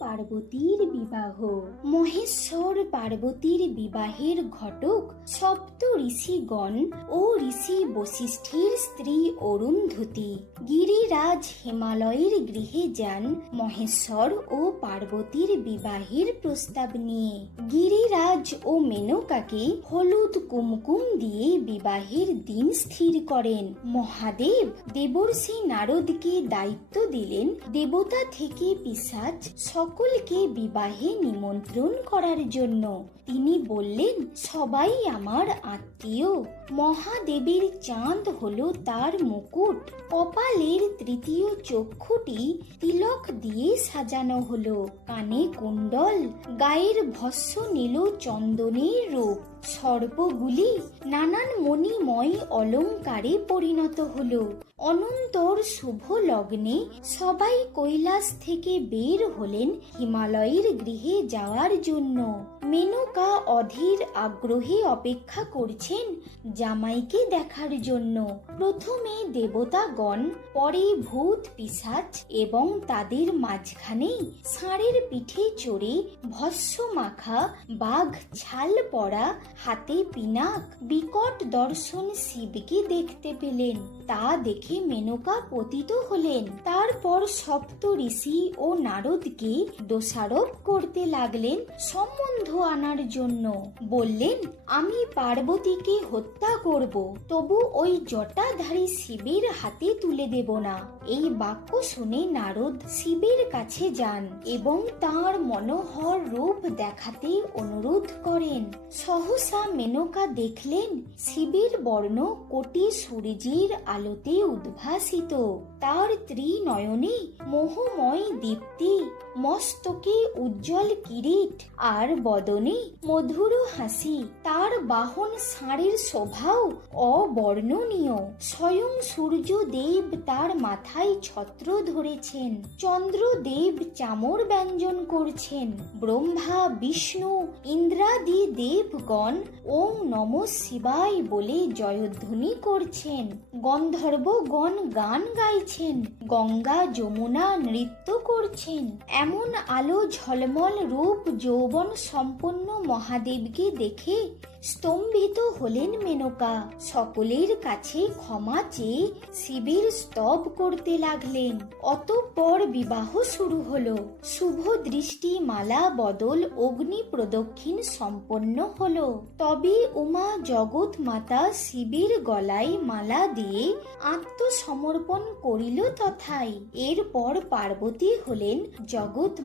পার্বতীর বিবাহ। মহেশ্বর পার্বতীর বিবাহের ঘটক সপ্ত ঋষিগণ ও ঋষি বশিষ্ঠের স্ত্রী অরুন্ধতী গিরিরাজ হিমালয়ের গৃহে যান মহেশ্বর ও পার্বতীর বিবাহের প্রস্তাব নিয়ে। গিরিরাজ ও মেনকাকে হলুদ কুমকুম দিয়ে বিবাহের দিন স্থির করেন। মহাদেব দেবর্ষি নারদকে দায়িত্ব দিলেন দেবতা থেকে পিশাচ সকলকে বিবাহে নিমন্ত্রণ করার জন্য। তিনি বললেন, সবাই আমার আত্মীয়। মহাদেবের চাঁদ হলো তার মুকুট। কপালের তৃতীয় চক্ষুটি তিলক দিয়ে সাজানো হলো। কানে কুণ্ডল, গায়ের ভস্য নীল চন্দনের রূপ। সর্পগুলি নানান মণিময় অলঙ্কারে পরিণত হলো। অনন্তর শুভ লগ্নে সবাই কৈলাস থেকে বের হলেন হিমালয়ের গৃহে যাওয়ার জন্য। মেনকা অধীর আগ্রহে অপেক্ষা করছেন জামাইকে দেখার জন্য। প্রথমে দেবতাগণ, পরে ভূত পিশাচ এবং তাদের মাঝখানেই ষাঁড়ের পিঠে চড়ে ভস্য মাখা, বাঘ ছাল পরা, হাতে পিনাক, বিকট দর্শন শিবকে দেখতে পেলেন। তা দেখে মেনকা পতিত হলেন। তারপর সপ্ত ঋষি ও নারদকে দোষারোপ করতে লাগলেন সম্বন্ধ আনার জন্য। বললেন, আমি পার্বতীকে হত্যা করব, তবু ওই জটাধারী শিবের হাতে তুলে দেব না। এই বাক্য শুনে নারদ শিবের কাছে যান এবং তার মনোহর রূপ দেখাতে অনুরোধ করেন। সহসা মেনকা দেখলেন শিবের বর্ণ কোটি সূর্যের আলোতে উদ্ভাসিত। তার ত্রিনয়নে মোহময় দীপ্তি, মস্তকে উজ্জ্বল কিরীট আর বদনে মধুর হাসি। তার বাহন ষাঁড়ের শোভাও অবর্ণনীয়। স্বয়ং সূর্য দেব তার মাথায় ছত্র ধরেছেন। চন্দ্রদেব চামর ব্যঞ্জন করছেন। ব্রহ্মা, বিষ্ণু, ইন্দ্রাদি দেবগণ ওং নমঃ শিবায় বলে জয়ধ্বনি করছেন। গন্ধর্বগণ গান গাইছেন। গঙ্গা যমুনা নৃত্য করছেন। এমন আলো ঝলমল রূপ যৌবন সম্পন্ন মহাদেবকে দেখে স্তম্ভিত হলেন মেনকা। সকলের কাছে ক্ষমা চেয়ে শিবের স্তব করতে লাগলেন। অতঃপর বিবাহ শুরু হলো। শুভ দৃষ্টি মালা বদল অগ্নি প্রদক্ষিণ সম্পন্ন হলো। তবে উমা জগৎ মাতা শিবের গলায় মালা দিয়ে আত্মসমর্পণ করিল তথায়। এরপর পার্বতী হলেন জগৎ